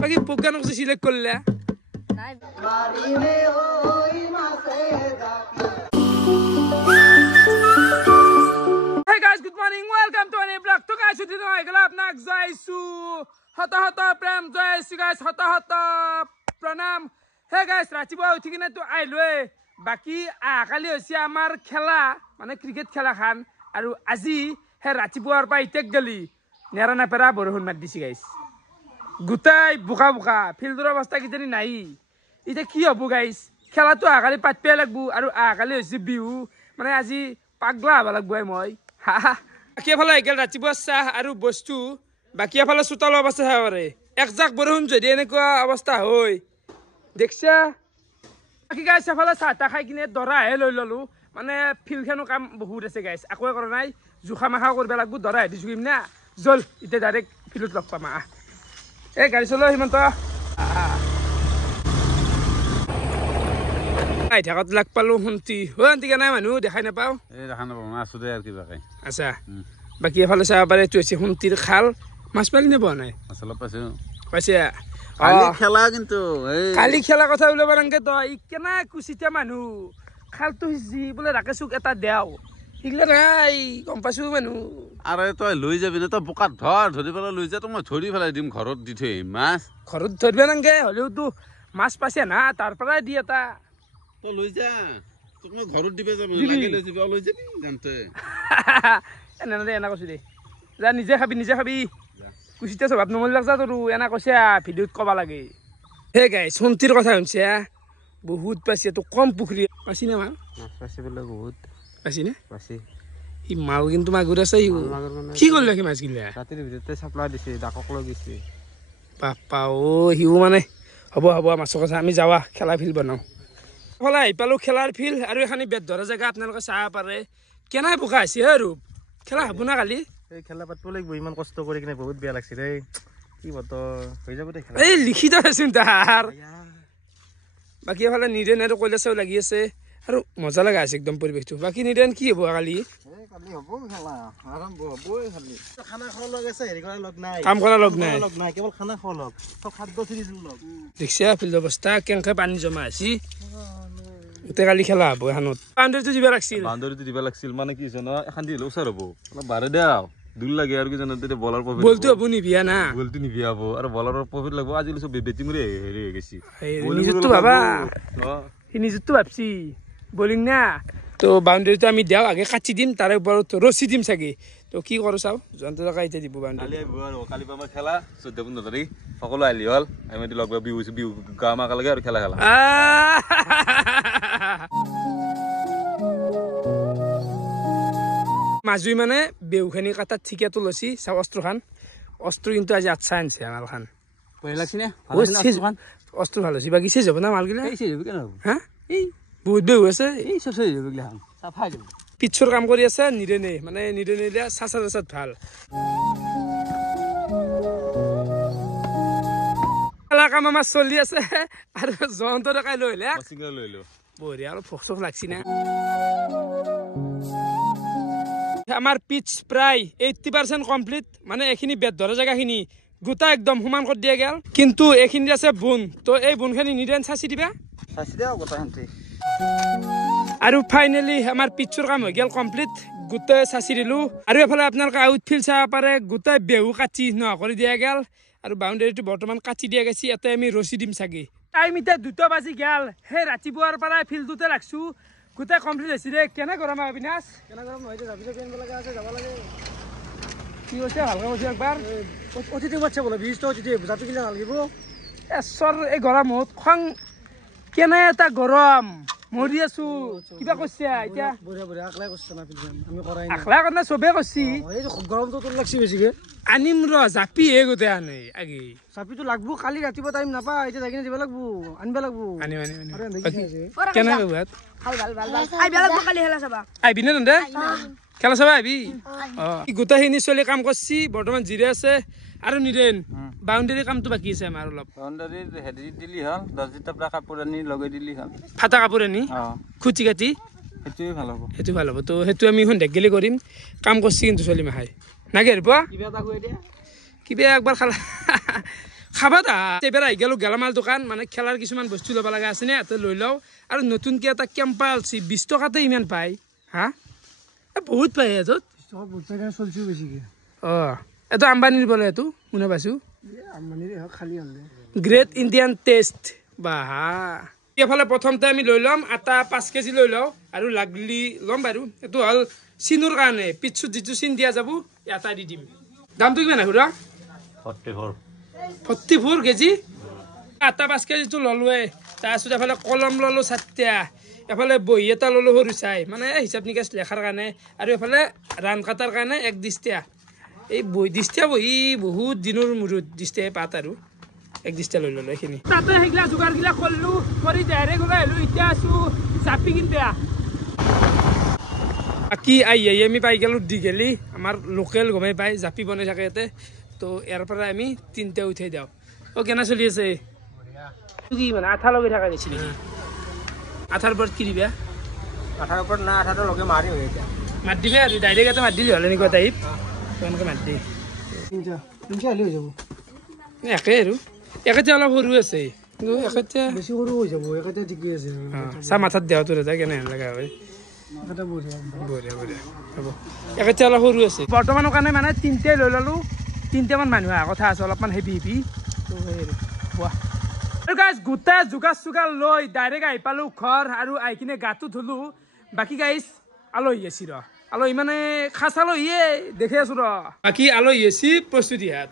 বাকি প্রজ্ঞানক যে সিলেক্ট করলে Hey guys, good morning. Welcome to a new vlog. To guys, today I will apnak jaisu. Hata hata prem jaisu guys. Hata hata pranam. Hey guys, ৰাতিপুৱা উঠি কিনে তো আইলোৱে বাকি আকালি হৈছে আমাৰ খেলা মানে ক্ৰিকেট খেলা খান আৰু আজি হে ৰাতিপুৱাৰ পৰা ইটেক গলি নেৰা নেপেৰা বৰষুণ মাত দিছি গাইছ গুটাই বুকা বুকা ফিল্ডৰ অৱস্থা কিজানি নাই ইটা কি হ'ব গাইছ খেলাটো আকালি পাতপে লাগবো আৰু আকালি হৈছে বিহু মানে আজি পাগলা হ'ব লাগবো মই বাকি এফালে একেল ৰাতিপুৱা চাহ আৰু বস্তু বাকি এফালে চোতালৰ অৱস্থা চাব পাৰে একজাক বৰষুণ যদি এনেকুৱা অৱস্থা হয় দেখছা বাকি গাইছ এফালে চাহ তাহ খাই কিনে দৰাহে লৈ ললো মানে ফিল্ডখনো কাম বহুত আছে গাইছ একোৱে কৰা নাই জোখা মাখা কৰিব লাগবো দৰাহে দি জুকিম না জল এতিয়া ডাইৰেক্ট ফিল্ডত লগ পাম এই গাড়ী চলো হিমন্ত আই থাকত লাগ পালো শুনতি শুনতি কেনে মানুহ দেখাই নাপাও এই দেখা নাপাও আছো দে আৰু কিবা কাই আচ্ছা বাকি এফালে চাব পাৰে এইটো হৈছে শুনতিৰ খাল মাছ পালি নে পোৱা নাই আসলে পাইছো পাইছে কালি খেলা কিন্তু কালি খেলা কথা ওলাব ৰাংকে তই ই কেনা কুচিতা মানুহ খালটো হিজি বোলে ৰাকেশুক এটা দেও হিগলা নাই গম পাইছো মানুহ আৰে তই লৈ যাবি না তই বোকাত ধৰি পেলাই লৈ যা তো মই ধৰি পেলাই দিম ঘৰত দি থৈ মাছ ঘৰত ধৰিব ৰাংকে হলেওতো মাছ পাইছে না তাৰ পৰাই দি এটা তই লৈ যা তোক মই ঘৰত দিবে যাম লাগি লৈ যাবি লৈ যাবি জানতে এনা কৈছো দে যা নিজে খাবি কুচিতা স্বভাৱ নমল লাগছা তোৰ এনা কৈছে ভিডিঅ'ত ক'বা লাগে হে গাইছ শুনতিৰ কথা শুনছে বহুত পাইছে তো কম পুখুৰী পাইছি নে মাল মাছ পাইছে বোলে বহুত পাইছি নে পাইছে সি মাল কিন্তু মাগুৰ আছে কি কৰিলে সি মাছ গিলা ৰাতিৰ ভিতৰতে চাপ্লাই দিছে ডাকক লৈ গৈছে বাপা সিও মানে হ'ব মাছৰ কথা আমি যাৱা খেলা ফিল্ড বনাওঁ ফলে আহি পালোঁ খেলাৰ ফিল্ড আৰু এখানি বেট ধৰা জেগা আপোনালোকে চাব পাৰে কেনাই বোকা হৈছে আৰু খেলা হ'ব না কালি এই খেলা পাতিব লাগিব ইমান কষ্ট কৰি কিনে বহুত বেয়া লাগছে দেই কি বতৰ হৈ যাব দে খেলা এই লিখিত আছোন তাৰ বাকী এফালে নিৰেণ আৰু কৈলাসেও লাগি আছে আৰু মজা লগা আছে একদম পৰিৱেশটো বাকী নিৰেণ কি হ'ব কালি কালি হ'ব খেলা আৰম্ভ হ'বই খালি খানা খোৱা লগ আছে হেৰি কৰা লগ নাই কাম কৰা লগ নাই কেৱল খানা খোৱা লগ সব খাদ্য চিৰিজ লগ দেখছা ফিল্ড অৱস্থা কেনেকৈ পানী জমা আছে গোটেই কালি খেলা হ'ব এখনত বাউণ্ডেৰীটো দিব লাগিছিল বাউণ্ডেৰীটো দিব লাগিছিল মানে কি জানো এখন দিলে ওচৰ হ'ব অলপ বাৰে দে দূৰ লাগে আৰু কি জানো তেতিয়া বলাৰ প্ৰফিট বলটো হ'ব নিভিয়া না বলটো নিভিয়া হ'ব আৰু বলাৰৰ প্ৰফিট লাগিব আজিলৈ চব বেটিং ৰে হেৰি হৈ গৈছে নিজৰটো ভাবা সি নিজৰটো ভাবছি বলিং না তো বাউণ্ডেৰীটো আমি দিওঁ আগে কাটি দিম তাৰে ওপৰত ৰছী দিম চাগে তো কি কৰোঁ চাওঁ জয়ন্ত টকা এতিয়া দিব বাউণ্ডেৰী কালি পৰা আমাৰ খেলা 14-15 তাৰিখ সকলো আহিলি হ'ল আমি লগ বিহু গাঁও মাকা লাগে আৰু খেলা মাজুই মানে বেউখানি কাটাত ঠিকাটো লৈছি চাওঁ অস্ত্ৰ কিন্তু আজি আচ্ছা আনছে আমাৰ খান অস্ত্ৰ ভাল হৈছে বাকী চেজ হ'ব না মালগিলা হা বহুত বেহু আছে পিছৰ কাম কৰি আছে নিৰেণে মানে নিৰেণে চাচাত ভাল খেলা কাম আমাৰ চলি আছে আৰু জয়ন্ত টকাই লৈ বঢ়িয়া অলপ ফক চক লাগছি না আমাৰ পিচ প্ৰায় 80% কমপ্লিট মানে এইখিনি বেট ধৰা জেগাখিনি গোটা একদম সমান কৰি দিয়া গেল কিন্তু এইখিনি আছে বুন তো এই বুনখিনি নিৰেণ চাচি দিবা আৰু ফাইনেলি আমাৰ পিচৰ কাম হৈ গেল কমপ্লিট গোটেই চাচি দিলোঁ আৰু এফালে আপোনালোকে আউটফিল্ড চাব পাৰে গোটেই বেহু কাটি নোহোৱা কৰি দিয়া গেল আৰু বাউণ্ডেৰীটো বৰ্তমান কাটি দিয়া গৈছে ইয়াতে আমি ৰছী দিম চাগে টাইম এতিয়া 2 বাজি গেল সেই ৰাতিপুৱাৰ পৰাই ফিল্ডটোতে ৰাখছোঁ গোটেই কমপ্লিট হৈছে দে কেনে গৰম অবিনাশ কেনে গৰম নহয় যাবি কিনিব লগা আছে যাব লাগে কি হৈছে ভালকৈ কৈছে একবাৰ অতিথি বাচ্চা বোলে 20টা অতিথি যাবি কিনে নালাগিব এচৰ এই গৰমত খং কেনে এটা গৰম মৰি আছো কিবা কৈছে এতিয়া বঢ়িয়া আকলাই কৈছে না আমি কৰাই নাই আকলা কাৰণে চবে কৈছি এই গৰমটো তোৰ লাগছি বেছিকে আনিম ৰ জাপি হে গোটেই আনে আগে জাপিটো লাগবো কালি ৰাতিপুৱা টাইম নাপা এতিয়া যাই কিনে দিব লাগবো আনবা লাগবো আনিম কেনে বহুত ভাল আই বেলা কালি হেলা চাবা আইবি না নন্দে খেলা চাবা আইবি গোটেইখিনি চলি কাম কৰছি বৰ্তমান জিৰে আছে আৰু নিৰেণ বাউণ্ডেৰী কামটো বাকি আছে আমাৰ অলপ বাউণ্ডেৰী হেৰি দিলি হ'ল 10 লিটাৰ কাপোৰ আনি লগাই দিলি হ'ল ফাটা কাপোৰ আনি খুচি কাটি সেইটোৱে ভাল হ'ব তো সেইটো আমি সন্ধিয়া গেলি কৰিম কাম কৰছি কিন্তু চলি মাহাই নাগে হেৰিব কিবা একবাৰ খাবা দা এবাৰ আহি গেলো গেলামাল দোকান মানে খেলাৰ কিছুমান বস্তু ল'ব লগা আছে নে ইয়াতে লৈ লওঁ আৰু নতুনকৈ এটা কেম্পা আলছি 20 টকাতে ইমান পায় হা বহুত পায় এটোত চলছি বেছিকে এইটো আম্বানীৰ বোলে এইটো শুনা পাইছোঁ আম্বানীৰ খালি হ'লে গ্ৰেট ইণ্ডিয়ান টেষ্ট বাহা এইফালে প্ৰথমতে আমি লৈ ল'ম আটা 5 কেজি লৈ লওঁ আৰু লাগলি ল'ম বাৰু এইটো হ'ল চিনুৰ কাৰণে পিছত যিটো চিন দিয়া যাব এটা দি দিম দামটো কিমান আহুৰা 44 কেজি আটা 5 কেজিটো ল'লোৱে তাৰপিছত এফালে কলম ল'লোঁ 7টা এফালে বহি এটা ল'লোঁ সৰু চাই মানে হিচাপ নিকাচ লেখাৰ কাৰণে আৰু এফালে ৰান কাটাৰ কাৰণে 1 দিষ্টা এই বহি দিষ্টা বহি বহুত দিনৰ মূৰত দিষ্টা পাত আৰু 1 দিষ্টা লৈ ল'লোঁ এইখিনি তাতে সেইগিলা যোগাৰগিলা কৰিলোঁ কৰি ডাইৰেক্ট ওলাই আহিলোঁ এতিয়া আছোঁ জাপি কিনতে বাকী আহি আমি পাই গেলোঁ দীঘেলি আমাৰ লোকেল গমেই পাই জাপি বনাই থাকে ইয়াতে তো ইয়াৰ পৰা আমি 3টা উঠাই দিওঁ কেনে চলি আছে কি মানে আঠা লগাই থকা গৈছে নেকি আঠাৰ ওপৰত কি দিবা আঠাৰ ওপৰত না আঠাটো লগে মাৰি হৈ এতিয়া মাত দিবে আৰু ডাইৰেক্ট এটা মাত দিলে হ'ল এনেকুৱা টাইপ এনেকৈ মাত দি 3টা হ'লে হৈ যাব একে আৰু একেতে অলপ সৰু আছে কিন্তু একেতে বেছি সৰু হৈ যাব একেতে ঠিকেই আছে চাহ মাথাত দেওয়া তোৰ এটা কেনে লগা হয় এটা বঢ়িয়া বঢ়িয়া হ'ব একেতে অলপ সৰু আছে বৰ্তমানৰ কাৰণে মানে 3টাই লৈ ল'লোঁ 3টামান মানুহ অহা কথা আছে অলপমান হেভি তো কোৱা আৰু গাইজ গোটেই যোগাৰ লৈ ডাইৰেক্ট আহি পালোঁ ঘৰ আৰু আহি কিনে গাটো ধুলোঁ বাকী গাইজ আলহী আছি আলহী মানে খাচ আলহীয়ে দেখি আছোঁ বাকী আলহী আছি প্ৰস্তুতি হাত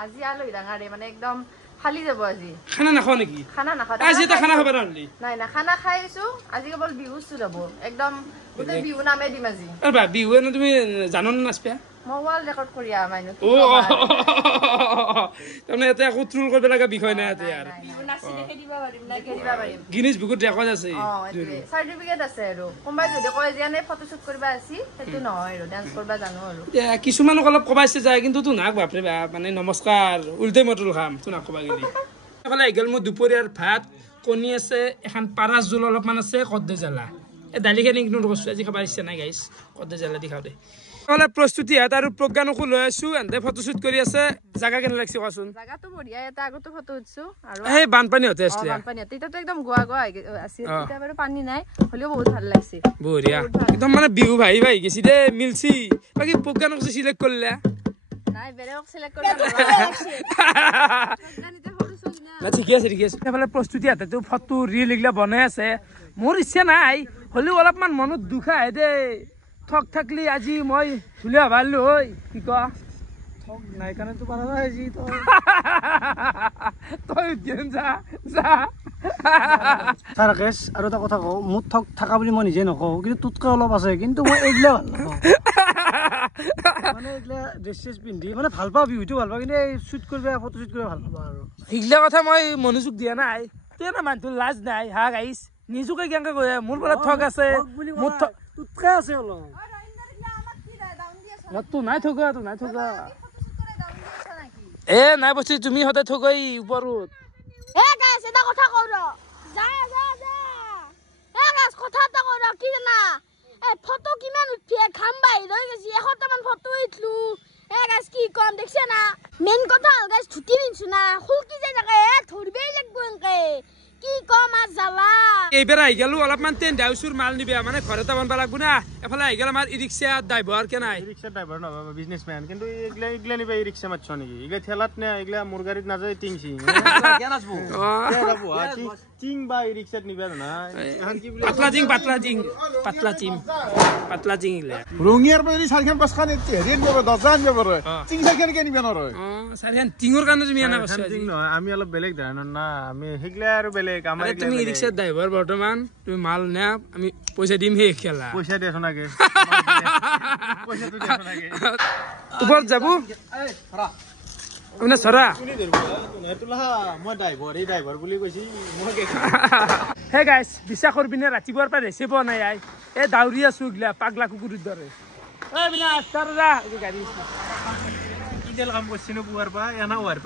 আজি আলহী ডাঙাৰে মানে একদম খালি যাব আজি খানা নাখাওঁ নেকি খানা নাখাওঁ আজি এটা খানা খাব নহ'লি নাই না খানা খাই আছো আজি কেৱল বিহু যাব একদম গোটেই বিহু নামে দিম আজি বা বিহু এনে তুমি জানো নে নাচপা মই ৱাৰ্ল্ড ৰেকৰ্ড কৰি মানুহ তাৰমানে ইয়াতে একো ট্ৰোল কৰিব লগা বিষয় নাই ইয়াতে আৰু গিনিজ বুকুত ৰেকৰ্ড আছে চাৰ্টিফিকেট আছে আৰু কোনোবাই যদি কয় যে এনে ফটোশ্বুট কৰিব আছে সেইটো নহয় আৰু ডান্স কৰিব জানো আৰু কিছুমানক অলপ কবাইছে যায় কিন্তু তো নাক বাপৰে বাপ মানে নমস্কাৰ উল্টাই মটুল খাম তো নাক কবা গেলি এইফালে আহি গ'ল মোৰ দুপৰীয়াৰ ভাত কণী আছে এখন পাৰাছ জোল অলপমান আছে কদ্দে জ্বালা এই দালিখিনি ইগনোৰ কৰিছোঁ আজি খাব ইচ্ছা নাই গাইছ কদ্দে জ্বালা দি খাওঁ দে নহ'লে প্ৰস্তুতি হাত আৰু প্ৰজ্ঞানকো লৈ আছোঁ এনে ফটোশ্বুট কৰি আছে জাগা কেনে লাগিছে কোৱাচোন জাগাটো বঢ়িয়া এটা আগতো ফটো উঠছো আৰু এই বানপানী হতে আছিলে বানপানী এতিয়াতো একদম গোৱা আছিল এতিয়া বাৰু পানী নাই হ'লেও বহুত ভাল লাগিছে বঢ়িয়া একদম মানে বিহু ভাই গেছি দে মিলছি বাকী প্ৰজ্ঞানক যে চিলেক্ট কৰিলে নাই বেলেগক চিলেক্ট কৰিব ঠিকে আছে এইফালে প্ৰস্তুতি হাতেতো ফটো ৰিল এইগিলা বনাই আছে মোৰ ইচ্ছা নাই হ'লেও অলপমান মনত দুখ আহে দেই ঠক থাকলি আজি মই ধুলিয়া ভালো ঐ কি কোৱা ঠক নাই কাৰণেতো পাৰা নাই আজি তই যা ছাৰ ৰাকেশ আৰু এটা কথা কওঁ মোৰ ঠক থকা বুলি মই নিজে নকওঁ কিন্তু তোতকৈ অলপ আছে কিন্তু মই এইগিলা ভাল নাপাওঁ মানে এইগিলা ড্ৰেছ চেছ পিন্ধি মানে ভাল পাওঁ বিহুটো ভাল পাওঁ কিন্তু এই শ্বুট কৰিব ফটো শ্বুট কৰিব ভাল নাপাওঁ আৰু সেইগিলা কথা মই মনোযোগ দিয়া নাই তেনে মানুহটো লাজ নাই হা গাইছ নিজকে কেনেকৈ কয় মোৰ পৰা ঠক আছে মোৰ তোতকৈ আছে অলপ তো নাই থকা এ নাই বস্তু তুমি সদায় থগৈ ওপৰত এ গাইছ এটা কথা কওঁ ৰ যা এ গাইছ কথা এটা কওঁ ৰ কি জানা এ ফটো কিমান উঠি খাম বাহিৰ হৈ গৈছে 100টামান ফটো উঠলো এ গাইছ কি কম দেখছে না মেইন কথা হ'ল গাইছ ধুতি পিন্ধছো না খুলকি যাই থাকে ধৰিবই লাগিব এনেকে কি কম আজ জ্বালা এইবাৰ আহি গেলো অলপমান তেন ডাউচুৰ মাল নিবে মানে ঘৰতে বনবা লাগব না এফালে আহি গেল আমাৰ ই ৰিক্সা ড্ৰাইভাৰ কে নাই ৰিক্সা ড্ৰাইভাৰ নহয় বিজনেছমেন কিন্তু এইগিলা নিবা ই ৰিক্সা মাতছ নেকি এইগিলা ঠেলাত নে এইগিলা মোৰ গাড়ীত নাযায় টিং চিং টিং বা ই ৰিক্সাত নিবা না পাতলা টিং ইলে ৰঙিয়াৰ পৰা চাৰিখান পাঁচখান হেৰি নিব দহজন নিব পাৰে টিং চাৰিখান কে নিব নৰয় চাৰিখান টিঙৰ কাৰণে তুমি আনা বস্তু আজি নহয় আমি অলপ বেলেগ ধৰণৰ না আমি সেইগিলা আৰু বেলেগ আমাৰ তুমি ই ৰিক্সা ড্ৰাইভাৰ বৰ্তমান তুমি মাল নে আমি পইচা দিম হে খেলা পইচা দেছ নাগে পইচাটো দেছ নাগে ওপৰত যাব মানে চৰা মই ড্ৰাইভাৰ বুলি কৈছি হে গাইছ বিশ্বাস কৰিবিনে ৰাতিপুৱাৰ পৰা ৰেচে পোৱা নাই আই এই দাউৰি আছো এইগিলা পাগলা কুকুৰৰ দৰে গাড়ী কাম কৰিছিলো পুৱাৰ পৰা এনা হোৱাৰ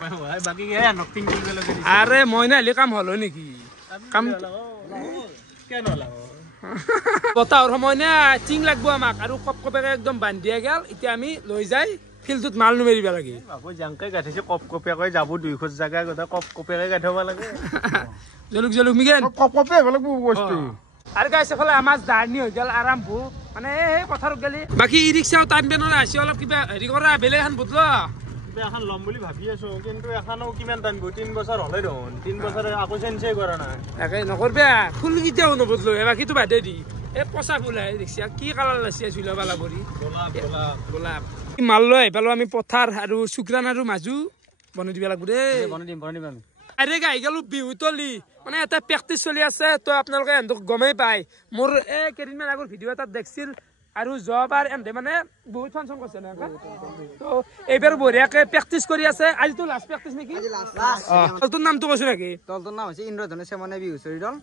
পাই বাকী নকটিং কৰিব লাগে আৰে মই নাহিলে কাম হ'ল নেকি কাম কেন বতাহৰ সময় নে টিং লাগব আমাক আৰু কপকপেৰে একদম বান্ধিয়া গেল এতিয়া আমি লৈ যাই ফিল্ডটোত মাল নুমেৰিব লাগে বাবু জাংকে গাঠিছে কপ কপিয়াকৈ যাব 2 খোজ জাগা গদা কপ কপিয়াকৈ গাঠিব লাগে জলুক মিগেন কপে বেলেগ বস্তু আৰু গাইছ এফালে আমাৰ জাৰ্ণি হৈ গ'ল আৰম্ভ মানে এই পথাৰত গেলি বাকী ই ৰিক্সাও টাইমবে নৰা আছে অলপ কিবা হেৰি কৰা বেলেগ এখন বদল এখন ল'ম বুলি ভাবি আছো কিন্তু এখনো কিমান টাইম 3 বছৰ হ'লে দেখোন 3 বছৰ আকৌ চেঞ্জে কৰা নাই তাকে নকৰবে ফুল কেতিয়াও নবদলো বাকীটো বাদে দি এই পচা ফুল আহে ৰিক্সা কি কালাৰ লাগিছে চুলা বালা কৰি গোলাপ মাল লৈ আহি পালো আমি পথাৰ আৰু শুক্ৰান আৰু মাজু বনাই দিব লাগিব দেই বনাই দিম আমি আৰে গাই গেলো বিহু তলি মানে এটা প্ৰেক্টিচ চলি আছে তো আপোনালোকে এন্দক গমেই পায় মোৰ এই কেইদিনমান আগৰ ভিডিঅ' এটাত দেখছিল আৰু যোৱাবাৰ এন্দে মানে বহুত ফাংচন কৰিছে না তো এইবাৰ বঢ়িয়াকে প্ৰেক্টিচ কৰি আছে আজি তো লাষ্ট প্ৰেক্টিচ নেকি তোৰ নামটো কৈছো নেকি দলটোৰ নাম হৈছে ইন্দ্ৰধনুষ মানে বিহু চৰি দল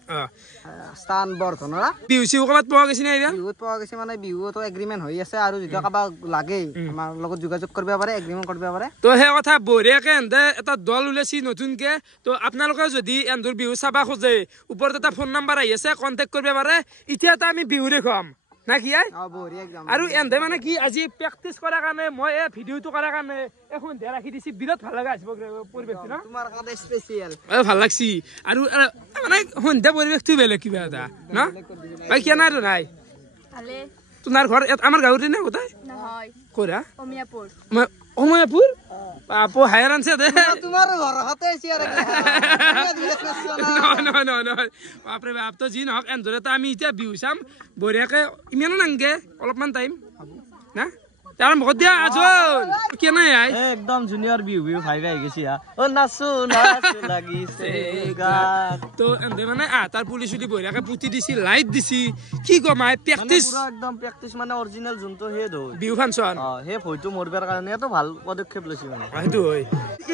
স্থান বৰ্ধনৰা বিহু চিহু ক'ৰবাত পোৱা গৈছে নে এইবাৰ বিহুত পোৱা গৈছে মানে বিহুতো এগ্ৰিমেণ্ট হৈ আছে আৰু যেতিয়া কাৰোবাক লাগে আমাৰ লগত যোগাযোগ কৰিব পাৰে এগ্ৰিমেণ্ট কৰিব পাৰে তো সেই কথা বঢ়িয়াকে এন্দে এটা দল ওলাইছি নতুনকে তো আপোনালোকে যদি এন্দৰ বিহু চাবা খোজে ওপৰত এটা ফোন নাম্বাৰ আহি আছে কণ্টেক্ট কৰিব পাৰে এতিয়া এটা আমি বিহু দেখুৱাম না কি আৰু এন্দে মানে কি আজি প্ৰেক্টিচ কৰাৰ কাৰণে মই এই ভিডিঅ'টো কৰাৰ কাৰণে এখন দে ৰাখি দিছি বিৰাট ভাল লগা আহিব পৰিৱেশটো ন তোমাৰ কাৰণে স্পেচিয়েল ভাল লাগছি আৰু মানে সন্ধ্যা পৰিৱেশটো বেলেগ কিবা এটা ন ভাই কেনা আৰু নাই তোমাৰ ঘৰ আমাৰ গাঁৱতে নে কোথায় নহয় ক'ৰা অমিয়াপুৰ অময়াপুৰ আপো হায়াৰ আনছে দে তোমাৰ ঘৰ হতে আছে আৰু নহয় বাপৰে বাপ তো যি নহওক এন্দৰে আমি এতিয়া বিহু চাম বঢ়িয়াকে ইমানো নাংগে অলপমান টাইম না তাৰ মুখত দিয়া আজল কেনে আই একদম জুনিয়ৰ বিহু ভাই আহি গৈছে ও নাচো নাচো লাগিছে গান তো এন্দে মানে তাৰ পুলিচ উলি বঢ়িয়াকে পুতি দিছি লাইট দিছি কি কমাই প্ৰেক্টিচ পুৰা একদম প্ৰেক্টিচ মানে অৰিজিনেল যোনটো হে ধৈ বিহু ফাংচন হে ভয়টো মৰবাৰ কাৰণে এটো ভাল পদক্ষেপ লৈছে মানে সেইটো হয়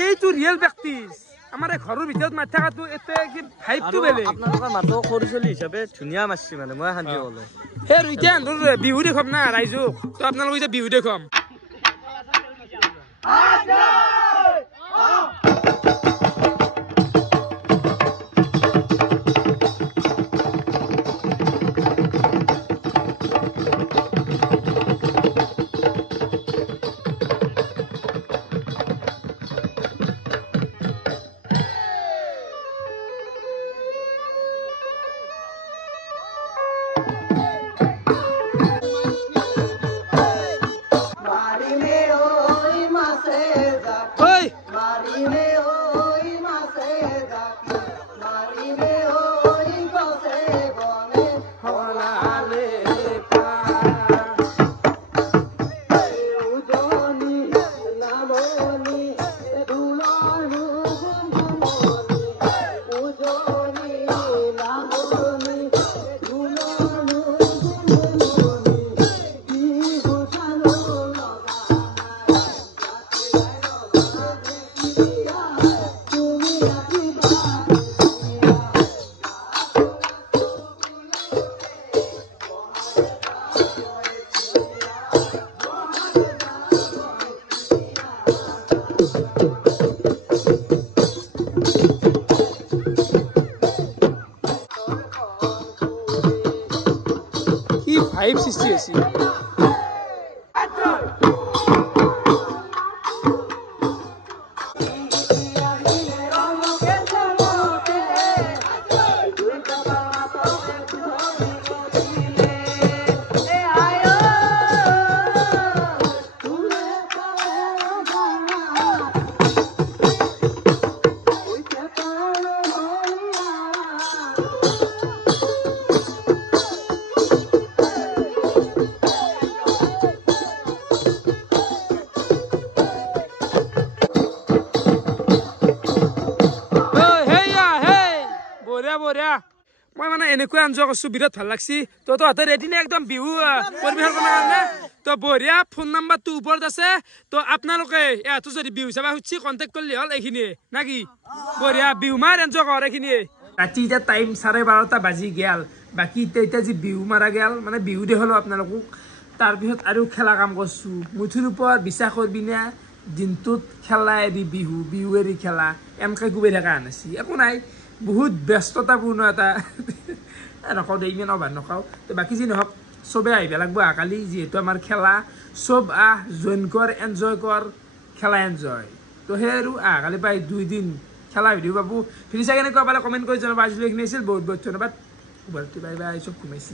এইটো ৰিয়েল প্ৰেক্টিচ আমাৰ ঘৰৰ ভিতৰত মাৰি থাকাটো এতে কি ভাইবটো বেলেগ আপোনালোকৰ মাতো সৰু চলি হিচাপে ধুনীয়া মাৰছি মানে মই শান্তি হ'লে হে এতিয়া বিহু দেখুৱাম না ৰাইজক তো আপোনালোক এতিয়া বিহু দেখুৱাম ভাইব সৃষ্টি হৈছে মই মানে এনেকৈ এনজয় কৰিছো বিৰাট ভাল লাগছি তো তহঁতৰ এদিনে একদম বিহু পৰিৱেশন কৰাৰ কাৰণে তো বঢ়িয়া ফোন নাম্বাৰটো ওপৰত আছে তো আপোনালোকে ইয়াতো যদি বিহু চাবা খুজিছে কণ্টেক্ট কৰিলে হ'ল এইখিনিয়ে না কি বঢ়িয়া বিহু মাৰ এনজয় কৰ এইখিনিয়ে ৰাতি এতিয়া টাইম 12:30 বাজি গেল বাকী এতিয়া যি বিহু মাৰা গেল মানে বিহু দেখালো আপোনালোকক তাৰপিছত আৰু খেলা কাম কৰিছো মুঠৰ ওপৰত বিশ্বাস কৰিবি না দিনটোত খেলা এৰি বিহু এৰি খেলা এনেকৈ গুবাই থকা আনিছি একো নাই বহুত ব্যস্ততাপূৰ্ণ এটা নকওঁ দে ইমান অভাৰ নকওঁ তো বাকী যি নহওক চবে আহিব লাগব আকালি যেহেতু আমার খেলা সব জয়েন কর এনজয় কর খেলা এনজয় তো সেই আৰু আকালি পাই 2 দিন খেলা ভিডিও পাবো ফিনিশা কেনেকুৱা পালে কমেন্ট কৰি জনাবা আজিলৈ এইখিনি আছিল বহুত বহুত ধন্যবাদ বাই বাই চব ঘুমাইছি